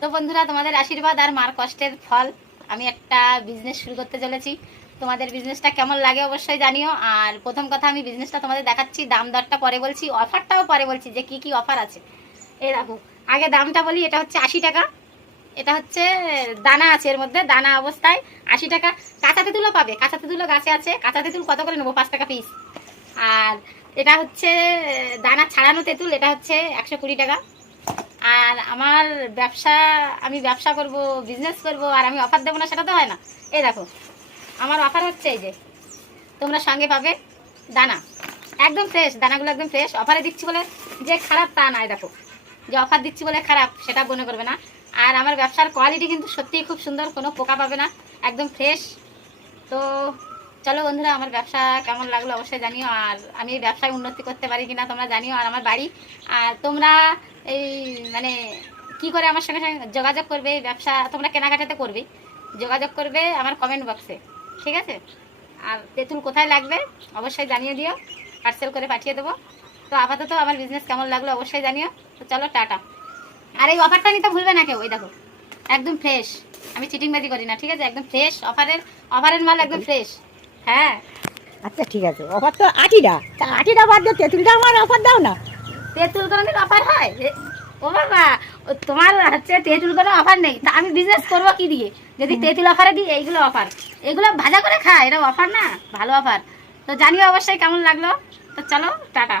তো বন্ধুরা, তোমাদের আশীর্বাদ আর মার কষ্টের ফল আমি একটা বিজনেস শুরু করতে চলেছি। তোমাদের বিজনেসটা কেমন লাগে অবশ্যই জানিও। আর প্রথম কথা, আমি বিজনেসটা তোমাদের দেখাচ্ছি, দাম দরটা পরে বলছি, অফারটাও পরে বলছি যে কি কি অফার আছে। এই দেখো, আগে দামটা বলি। এটা হচ্ছে 80 টাকা। এটা হচ্ছে দানা আছে, এর মধ্যে দানা অবস্থায় 80 টাকা। কাঁচা তেঁতুলও পাবে, কাঁচা তেঁতুলও গাছে আছে। কাঁচা তেঁতুল কত করে নেবো? 5 টাকা পিস। আর এটা হচ্ছে দানা ছাড়ানো তেঁতুল, এটা হচ্ছে 120 টাকা। আর আমার ব্যবসা, আমি ব্যবসা করব, বিজনেস করব, আর আমি অফার দেবো না সেটা তো হয় না। এই দেখো, আমার অফার হচ্ছে এই যে, তোমরা সঙ্গে পাবে দানা একদম ফ্রেশ। দানাগুলো একদম ফ্রেশ। অফারে দিচ্ছি বলে যে খারাপ তা নয়। দেখো, যে অফার দিচ্ছি বলে খারাপ সেটা মনে করবে না। আর আমার ব্যবসার কোয়ালিটি কিন্তু সত্যিই খুব সুন্দর, কোনো পোকা পাবে না, একদম ফ্রেশ। তো চলো বন্ধুরা, আমার ব্যবসা কেমন লাগলো অবশ্যই জানিও। আর আমি এই ব্যবসায় উন্নতি করতে পারি কিনা তোমরা জানিও। আর আমার বাড়ি, আর তোমরা এই মানে কি করে আমার সঙ্গে সঙ্গে যোগাযোগ করবে, এই ব্যবসা তোমরা কেনাকাটাতে করবে, যোগাযোগ করবে আমার কমেন্ট বক্সে, ঠিক আছে? আর তেঁতুল কোথায় লাগবে অবশ্যই জানিয়ে দিও, পার্সেল করে পাঠিয়ে দেবো। তো আপাতত আমার বিজনেস কেমন লাগলো অবশ্যই জানিও। তো চলো, টাটা। আর এই অফারটা নিতে ভুলবে না কেউ। ওই দেখো, একদম ফ্রেশ, আমি চিটিংবাজি করি না, ঠিক আছে? একদম ফ্রেশ, অফারের মাল, একদম ফ্রেশ। হ্যাঁ, আচ্ছা ঠিক আছে, অফার তো 80টা, তা 80টা বাদ দিয়ে তেঁতুলটা আমার অফার দাও না। তেঁতুল কোনোদিন অফার হয়? ও বাবা, তোমার হচ্ছে তেঁতুল কোনো অফার নেই, তা আমি বিজনেস করবো কি দিয়ে যদি তেঁতুল অফারে দিই? এইগুলো অফার, এগুলো ভাজা করে খায়, এটা অফার না, ভালো অফার। তো জানিও অবশ্যই কেমন লাগলো। তো চলো, টাটা।